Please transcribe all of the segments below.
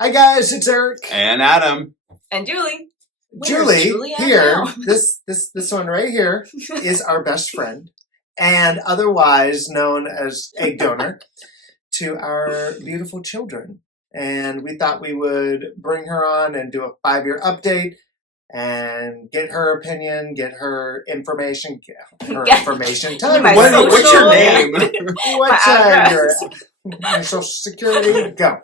Hi guys, it's Eric and Adam and Julie. Julie here. This one right here is our best friend, and otherwise known as egg donor to our beautiful children. And we thought we would bring her on and do a 5-year update and get her opinion, get her information. Tell me what's your name? What's your social security? Go.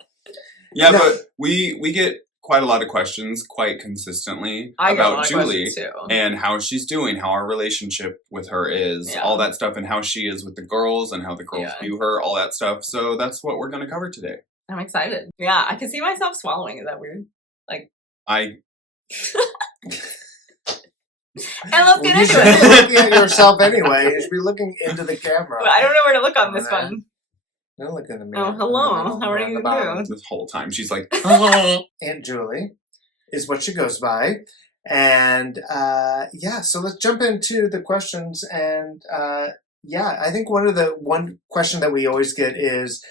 Yeah, no. But we get quite a lot of questions quite consistently about Julie and how she's doing, how our relationship with her is, all that stuff, and how she is with the girls and how the girls view her, all that stuff. So that's what we're going to cover today. I'm excited. Yeah, I can see myself swallowing. Is that weird? And let's get into it. You're looking at yourself anyway. You should be looking into the camera. Well, I don't know where to look on this one. Don't look in the mirror. Oh, hello. How are you doing? This whole time she's like, Aunt Julie is what she goes by. And so let's jump into the questions. And I think one question that we always get is,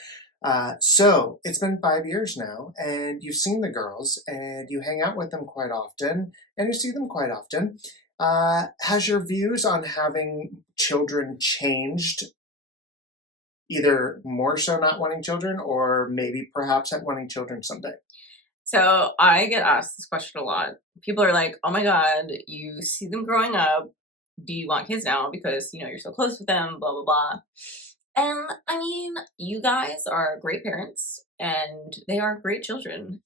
so it's been 5 years now, and you've seen the girls, and you hang out with them quite often, and you see them quite often. Has your views on having children changed? Either more so not wanting children, or maybe perhaps wanting children someday? So I get asked this question a lot. People are like, oh my God, you see them growing up. Do you want kids now? Because, you're so close with them, blah, blah, blah. And I mean, you guys are great parents and they are great children.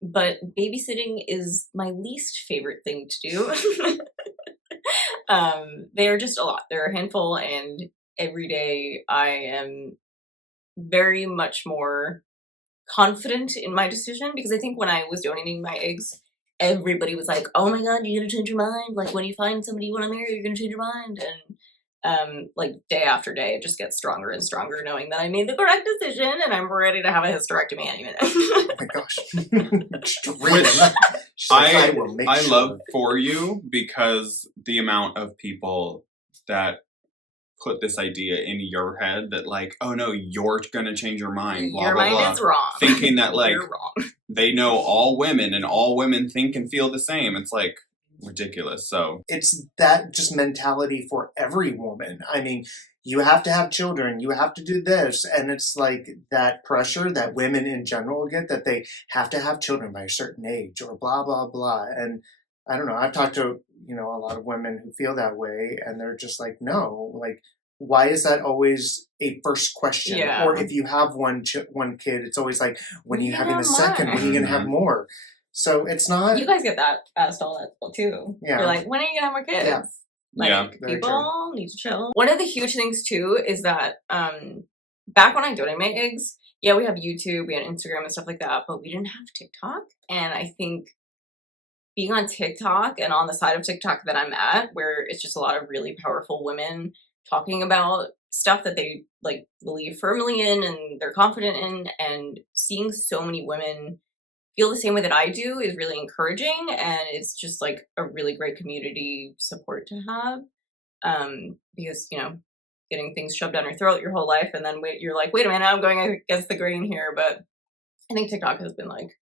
But babysitting is my least favorite thing to do. They are just a lot. They're a handful, and every day I am very much more confident in my decision, because I think when I was donating my eggs, everybody was like, oh my God, you're going to change your mind. Like, when you find somebody you want to marry, you're going to change your mind. And day after day, it just gets stronger and stronger knowing that I made the correct decision and I'm ready to have a hysterectomy any minute. Oh my gosh. I love for you, because the amount of people that put this idea in your head that like, oh no, you're gonna change your mind, blah, your blah, mind blah, is wrong. Thinking that like you're wrong. They know all women and all women think and feel the same. It's like ridiculous. So it's that just mentality for every woman. I mean, you have to have children, you have to do this, and it's like that pressure that women in general get, that they have to have children by a certain age or blah blah blah. And I don't know, I've talked to a lot of women who feel that way, and they're just like, no, like, why is that always a first question? Yeah. Or if you have one kid, it's always like, when are you having the second? When are you going to have more? So it's not... You guys get that asked all that too. Yeah. You're like, when are you going to have more kids? Yeah. People need to chill. One of the huge things too is that back when I donated my eggs, we have YouTube, we had Instagram and stuff like that, but we didn't have TikTok. And I think being on TikTok and on the side of TikTok that I'm at, where it's just a lot of really powerful women talking about stuff that they believe firmly in and they're confident in, and seeing so many women feel the same way that I do is really encouraging, and it's just like a really great community support to have. Because getting things shoved down your throat your whole life, and then you're like, wait a minute, I'm going against the grain here. But I think TikTok has been like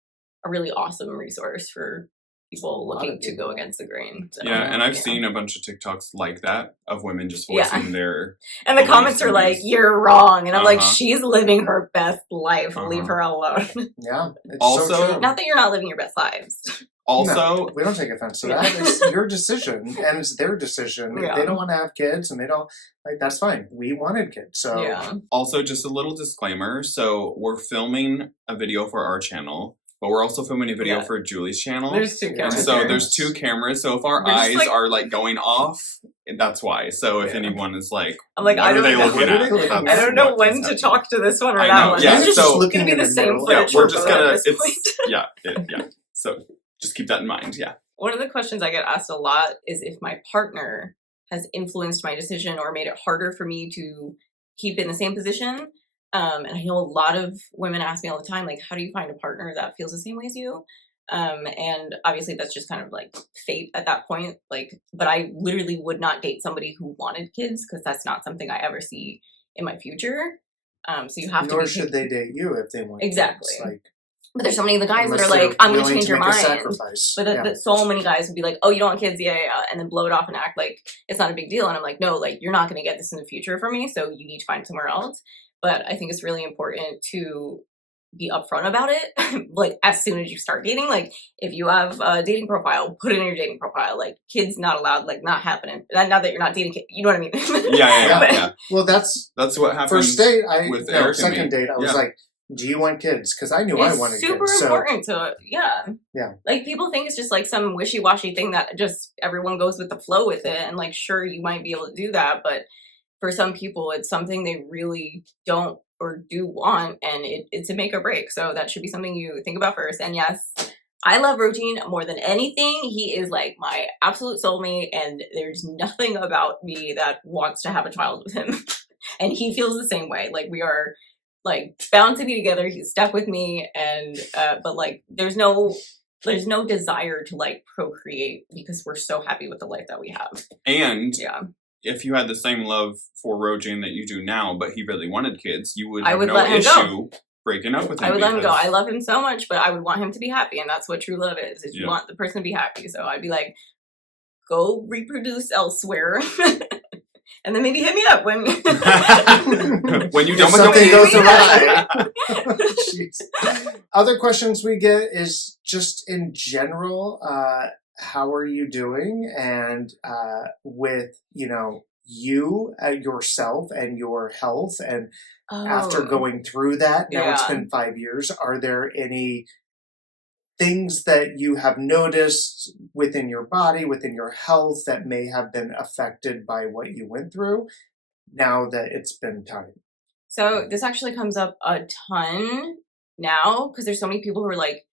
a really awesome resource for people looking to go against the grain. So, and I've seen a bunch of TikToks like that of women just voicing their... And the comments are like, you're wrong. And I'm like, she's living her best life. Leave her alone. Yeah. It's also, so true. Not that you're not living your best lives. Also, no, we don't take offense to that. It's your decision, and it's their decision. If they don't want to have kids, and they don't, that's fine. We wanted kids, so... Also, just a little disclaimer. So, we're filming a video for our channel, but we're also filming a video for Julie's channel. There's two cameras. So there's two cameras. So if our eyes are going off, that's why. So if anyone is like, I'm like, what are they looking at? I don't know when to talk to this one or that one. Yeah, it's so just looking at the same footage. We're just gonna. So just keep that in mind. Yeah. One of the questions I get asked a lot is if my partner has influenced my decision or made it harder for me to keep in the same position. And I know a lot of women ask me all the time, like, how do you find a partner that feels the same way as you? And obviously that's just kind of like fate at that point. But I literally would not date somebody who wanted kids, because that's not something I ever see in my future. So you have to. Nor should they date you if they want. Exactly. Kids. But there's so many of the guys that are like, I'm going to change your mind. But so many guys would be like, oh, you don't want kids? Yeah. And then blow it off and act like it's not a big deal. And I'm like, no, like, you're not going to get this in the future for me. So you need to find somewhere else. But I think it's really important to be upfront about it. Like, as soon as you start dating, like, if you have a dating profile, put it in your dating profile. Like, kids not allowed, like, not happening. Not that you're not dating kids. You know what I mean? Yeah. Well, that's what happened. First date, second date, I was like, do you want kids? Because I knew I wanted kids. It's super important to, Like, people think it's just, like, some wishy-washy thing that just everyone goes with the flow with it. And, like, sure, you might be able to do that. But for some people, it's something they really don't or do want. And it's a make or break. So that should be something you think about first. And yes, I love Rogine more than anything. He is, like, my absolute soulmate. And there's nothing about me that wants to have a child with him. And he feels the same way. Like, we are, like, bound to be together. He's stuck with me, and but like there's no desire to, like, procreate because we're so happy with the life that we have. And if you had the same love for Rogine that you do now, but he really wanted kids, you would have no issue breaking up with him. I would let him go. I love him so much, but I would want him to be happy, and that's what true love is you want the person to be happy. So I'd be like, go reproduce elsewhere. And then maybe hit me up when when you don't something goes awry. Other questions we get is just in general, how are you doing? And with you yourself and your health, and after going through that, now it's been 5 years. Are there any things that you have noticed within your body, within your health, that may have been affected by what you went through now that it's been time? So this actually comes up a ton now because there's so many people who are like,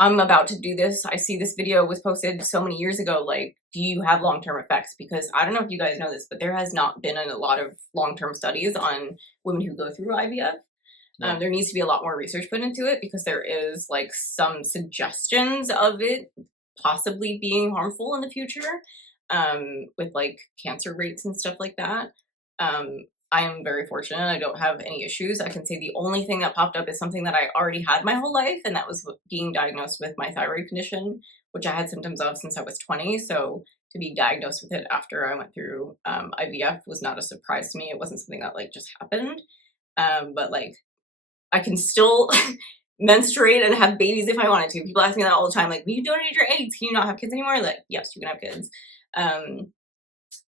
I'm about to do this. I see this video was posted so many years ago. Like, do you have long-term effects? Because I don't know if you guys know this, but there has not been a lot of long-term studies on women who go through IVF. There needs to be a lot more research put into it because there is, like, some suggestions of it possibly being harmful in the future with, like, cancer rates and stuff like that. I am very fortunate. I don't have any issues. I can say the only thing that popped up is something that I already had my whole life, and that was being diagnosed with my thyroid condition, which I had symptoms of since I was 20. So to be diagnosed with it after I went through IVF was not a surprise to me. It wasn't something that, like, just happened. But, like, I can still menstruate and have babies if I wanted to. People ask me that all the time. Like, when you donate your eggs, can you not have kids anymore? Like, yes, you can have kids.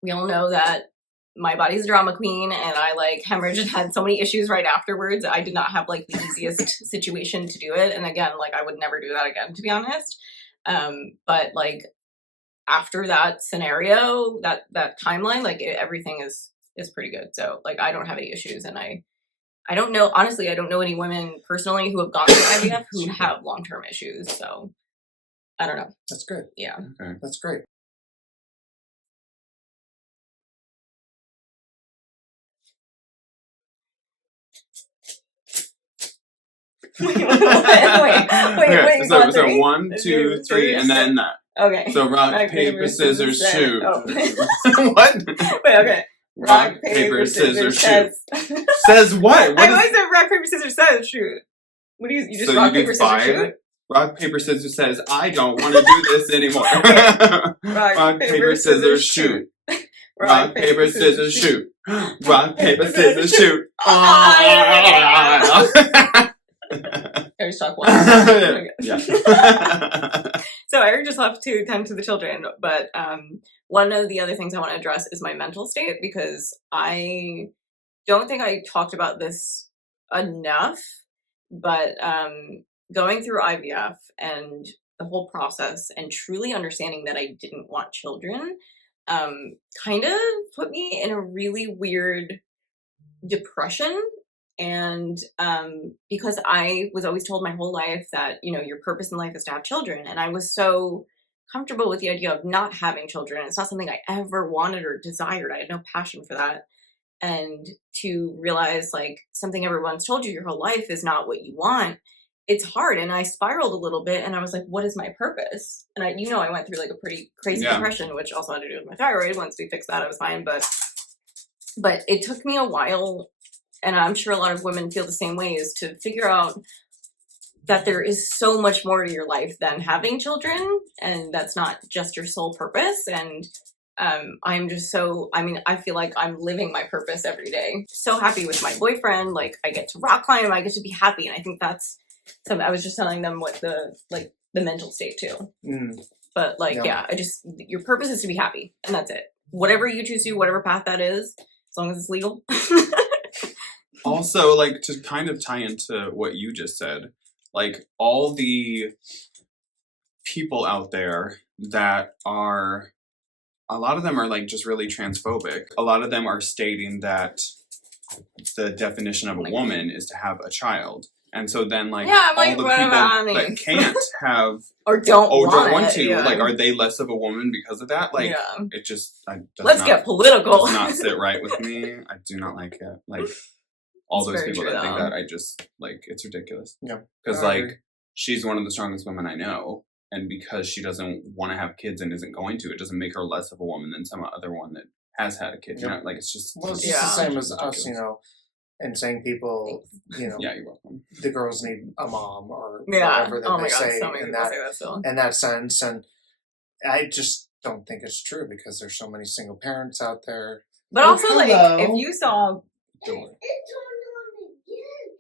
We all know that my body's a drama queen, and I, like, hemorrhaged and had so many issues right afterwards. I did not have, like, the easiest situation to do it. And again, like, I would never do that again, to be honest. But, like, after that scenario, that timeline, like, everything is pretty good. So, like, I don't have any issues, and I don't know, honestly, I don't know any women personally who have gone through IVF who have long-term issues, so I don't know. That's good. Yeah. Okay. That's great. Wait. So 1, 2, 3, and then that. Okay. So rock, paper, scissors, shoot. Oh. What? Wait, okay. Rock, paper, scissors, shoot. Says what? I always said rock, paper, scissors, says shoot. What do you just so rock, paper, scissors, shoot? Rock, paper, scissors says, I don't want to do this anymore. Rock, paper, scissors, shoot. Rock, paper, scissors, shoot. Rock, paper, scissors, shoot. I just talk one. Yeah. So Eric just left to tend to the children, but one of the other things I want to address is my mental state, because I don't think I talked about this enough, but going through IVF and the whole process and truly understanding that I didn't want children kind of put me in a really weird depression. And because I was always told my whole life that, you know, your purpose in life is to have children. And I was so comfortable with the idea of not having children. It's not something I ever wanted or desired. I had no passion for that. And to realize, like, something everyone's told you your whole life is not what you want, it's hard. And I spiraled a little bit, and I was like, what is my purpose? And I went through, like, a pretty crazy depression, which also had to do with my thyroid. Once we fixed that, I was fine. But it took me a while, and I'm sure a lot of women feel the same way, is to figure out that there is so much more to your life than having children, and that's not just your sole purpose. And I'm just so, I mean, I feel like I'm living my purpose every day. So happy with my boyfriend. Like, I get to rock climb, I get to be happy. And I think that's something, I was just telling them what the mental state too. But like, yeah, your purpose is to be happy, and that's it. Whatever you choose to do, whatever path that is, as long as it's legal. Also, like, to kind of tie into what you just said, like, all the people out there that are, a lot of them are, like, just really transphobic. A lot of them are stating that the definition of a woman is to have a child. And so then, like, all the people that can't have or don't want to, like, are they less of a woman because of that? Like, it just let's get political. Does not sit right with me. I do not like it. Like, all those people that think that, I just, like, it's ridiculous. Yeah. Because, like, she's one of the strongest women I know. And because she doesn't want to have kids and isn't going to, it doesn't make her less of a woman than some other one that has had a kid. You know, like, it's just... Well, it's just the same as us, you know, and saying people, you know... Yeah, you're welcome. The girls need a mom, or whatever that they say in that sense. And I just don't think it's true, because there's so many single parents out there. But also, like, if you saw...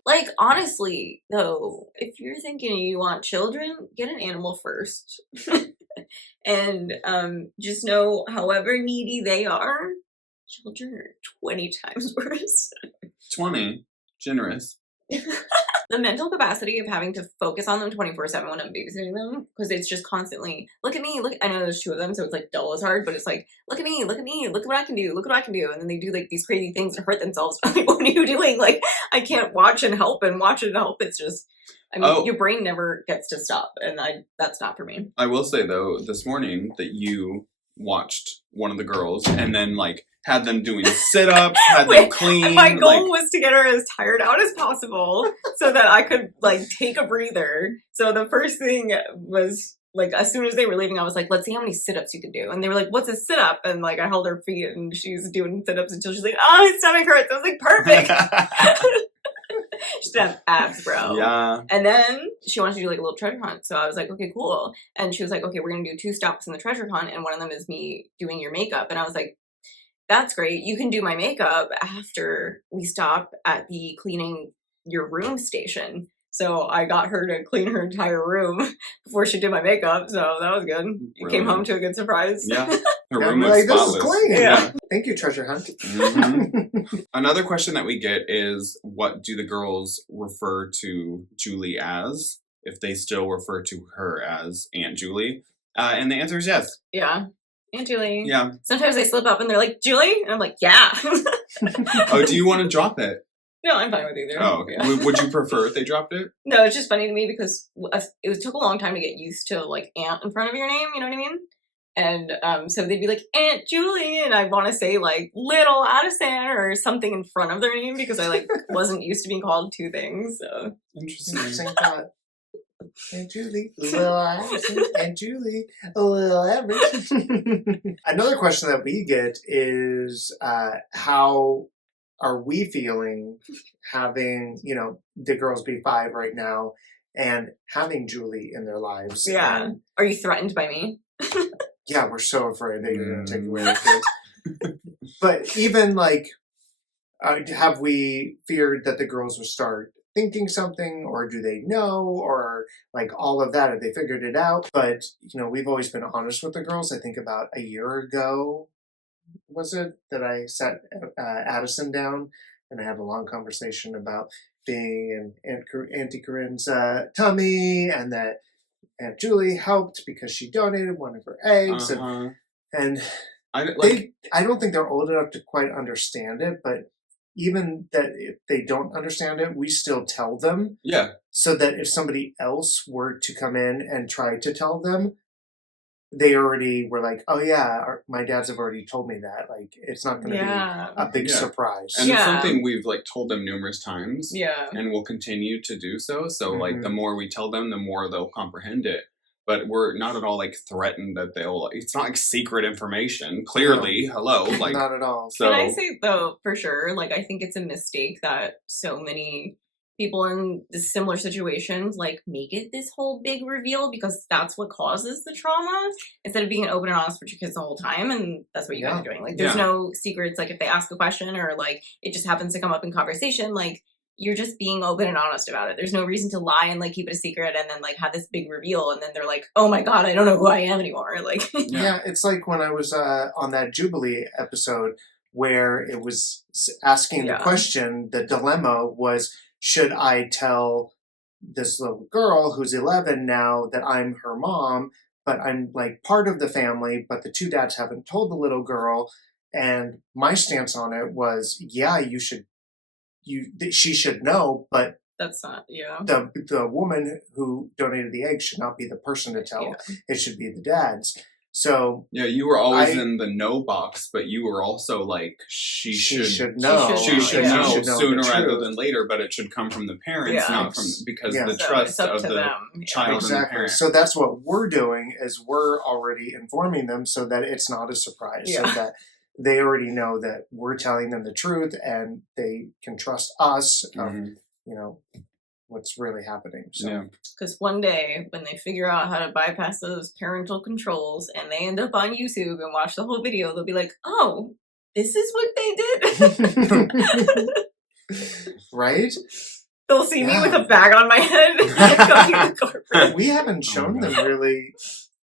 Like, honestly, though, if you're thinking you want children, get an animal first. And just know, however needy they are, children are 20 times worse. 20? Generous. The mental capacity of having to focus on them 24/7 when I'm babysitting them, because it's just constantly, look at me, look. I know there's two of them, so it's like double as hard, but it's like, look at me, look at me, look at what I can do, look at what I can do. And then they do like these crazy things and hurt themselves. I'm like, what are you doing? Like, I can't watch and help and watch and help. It's just, I mean, your brain never gets to stop, and that's not for me. I will say, though, this morning that you watched one of the girls and then, like, had them doing sit-ups, had them clean. My goal was to get her as tired out as possible so that I could, like, take a breather. So the first thing was, like, as soon as they were leaving, I was like, let's see how many sit-ups you can do. And they were like, what's a sit-up? And, like, I held her feet, and she's doing sit-ups until she's like, oh, my stomach hurts. I was like, perfect. She should have abs, bro. Yeah. And then she wanted to do like a little treasure hunt. So I was like, okay, cool. And she was like, okay, we're going to do 2 stops in the treasure hunt. And one of them is me doing your makeup. And I was like, that's great. You can do my makeup after we stop at the cleaning your room station. So I got her to clean her entire room before she did my makeup. So that was good. It came home to a good surprise. Yeah. Her room was spotless. This is clean. Yeah. Thank you, Treasure Hunt. Mm-hmm. Another question that we get is, what do the girls refer to Julie as, if they still refer to her as Aunt Julie? And the answer is yes. Yeah. Aunt Julie. Yeah. Sometimes they slip up and they're like, Julie? And I'm like, yeah. Oh, do you want to drop it? No, I'm fine with either. Oh, okay. Yeah. Would you prefer if they dropped it? No, it's just funny to me because it took a long time to get used to, like, Aunt in front of your name, you know what I mean? And so they'd be like, Aunt Julie, and I want to say, like, little Addison or something in front of their name because I, like, wasn't used to being called 2 things, so. Interesting thought. Aunt Julie, little Addison, Aunt Julie, little Everett. Another question that we get is, how are we feeling having, you know, the girls be 5 right now and having Julie in their lives? Yeah. And, are you threatened by me? Yeah, we're so afraid that you're going to take away our kids. But even, like, have we feared that the girls will start thinking something, or do they know, or, like, all of that? Have they figured it out? But, you know, we've always been honest with the girls. I think about a year ago, was it, that I sat Addison down and I had a long conversation about being in Auntie Corinne's tummy, and that Aunt Julie helped because she donated one of her eggs. And I don't think they're old enough to quite understand it, but even that if they don't understand it, we still tell them. Yeah. So that if somebody else were to come in and try to tell them, they already were like, oh yeah, my dads have already told me that. Like, it's not going to be a big surprise. And it's something we've, like, told them numerous times. Yeah. And we'll continue to do so. So, like, the more we tell them, the more they'll comprehend it. But we're not at all, like, threatened that they'll, it's not, like, secret information. Clearly, hello. Like, not at all. So, can I say, though, for sure, like, I think it's a mistake that so many people in this similar situations, like, make it this whole big reveal because that's what causes the trauma instead of being open and honest with your kids the whole time. And that's what you guys are doing. Like, there's no secrets. Like, if they ask a question or, like, it just happens to come up in conversation, like, you're just being open and honest about it. There's no reason to lie and, like, keep it a secret and then, like, have this big reveal and then they're like, oh my God, I don't know who I am anymore. Like, yeah, it's like when I was on that Jubilee episode where it was asking the question, the dilemma was, should I tell this little girl who's 11 now that I'm her mom, but I'm like part of the family, but the two dads haven't told the little girl. And my stance on it was, yeah, she should know, but that's not, the woman who donated the egg should not be the person to tell. It should be the dads. So yeah, you were always in the no box, but you were also like, she should know. She should know sooner rather than later, but it should come from the parents, not from, because the trust of the child and the parent. So that's what we're doing, is we're already informing them so that it's not a surprise, so that they already know that we're telling them the truth and they can trust us of, you know, what's really happening. So. Because one day when they figure out how to bypass those parental controls and they end up on YouTube and watch the whole video, they'll be like, oh, this is what they did? Right? They'll see me with a bag on my head going to corporate. We haven't shown them really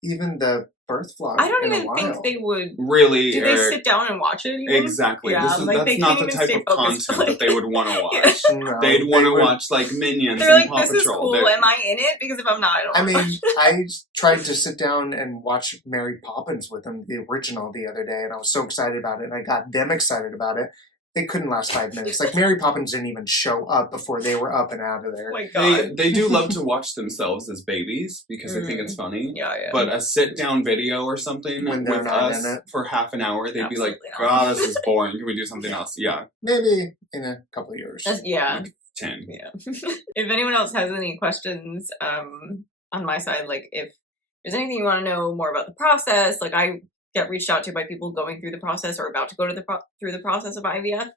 even the birth vlog. I don't even think they would. Really? Do they sit down and watch it even? Exactly. Yeah, that's not the type of content that they would want to watch. No, they'd want to watch like Minions and Paw Patrol. This is cool. Am I in it? Because if I'm not, I don't watch. I tried to sit down and watch Mary Poppins with them, the original, the other day, and I was so excited about it, and I got them excited about it. They couldn't last 5 minutes. Like, Mary Poppins didn't even show up before they were up and out of there. Oh my God. They do love to watch themselves as babies because they think it's funny. Yeah. But a sit-down video or something with us for half an hour, they'd be like, God, this is boring. Can we do something else? Yeah. Maybe in a couple of years. Like 10. Yeah. If anyone else has any questions on my side, like if there's anything you want to know more about the process, like I get reached out to by people going through the process or about to go to through the process of IVF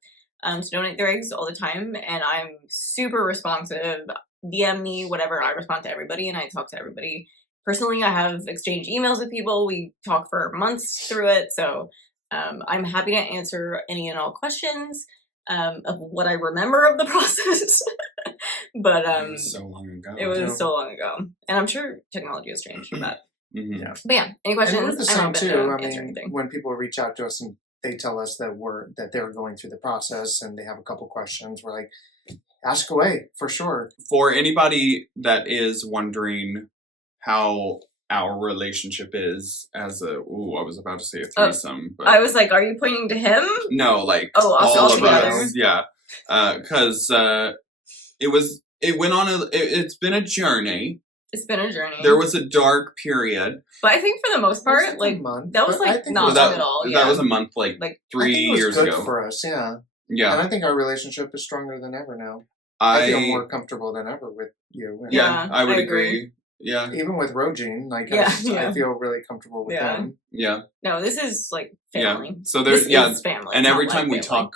to donate their eggs all the time, and I'm super responsive. DM me, whatever. I respond to everybody, and I talk to everybody personally. I have exchanged emails with people. We talk for months through it, so I'm happy to answer any and all questions of what I remember of the process. But it was so long ago. It was so long ago, and I'm sure technology has changed for that. Yeah. But yeah, any questions? And we're the same too. I mean, when people reach out to us and they tell us that they're going through the process and they have a couple questions, we're like, ask away for sure. For anybody that is wondering how our relationship is as a, I was about to say a threesome, but I was like, are you pointing to him? No, like all of together. us. Yeah. Because it's been a journey. It's been a journey. There was a dark period. But I think for the most part, like, that was like not at all. That was a month, like 3 years ago. For us, yeah. Yeah. And I think our relationship is stronger than ever now. I feel more comfortable than ever with you. Yeah, I would agree. Yeah. Even with Rogine, like, I feel really comfortable with them. Yeah. No, this is like family. Yeah. So there's, this is family. And every time we talk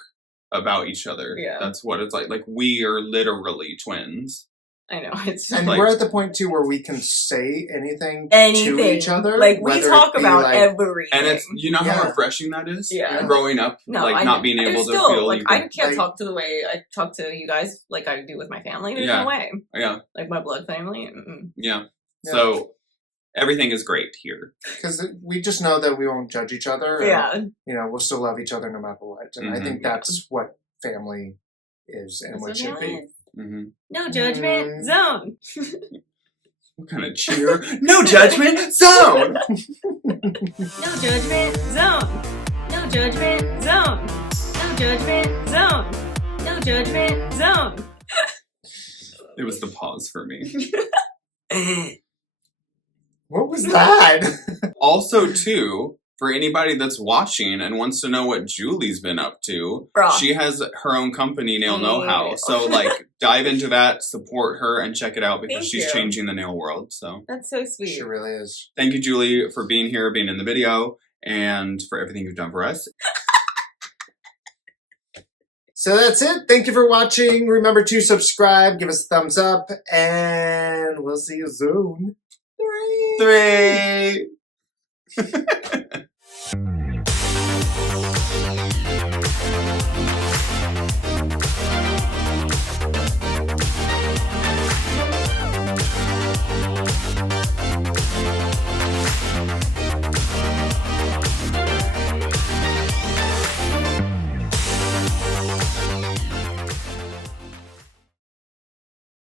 about each other, that's what it's like. Like, we are literally twins. I know. It's and like, we're at the point too where we can say anything to each other. Like, we talk about everything. And it's, you know how refreshing that is? Yeah. Growing up, not being able to feel like, I can't talk to the way I talk to you guys like I do with my family. There's no way. Yeah. Like my blood family. Yeah. So everything is great here. Because we just know that we won't judge each other. And, we'll still love each other no matter what. And I think that's what family is and what should be. Mm-hmm. No judgment zone. What kind of cheer? No judgment zone. No judgment zone. No judgment zone. No judgment zone. No judgment zone. It was the pause for me. What was that? Also, too, for anybody that's watching and wants to know what Julie's been up to, she has her own company, Nail Know-How. So, like, dive into that, support her, and check it out because she's changing the nail world. So that's so sweet. She really is. Thank you, Julie, for being here, being in the video, and for everything you've done for us. So that's it. Thank you for watching. Remember to subscribe, give us a thumbs up, and we'll see you soon. 3.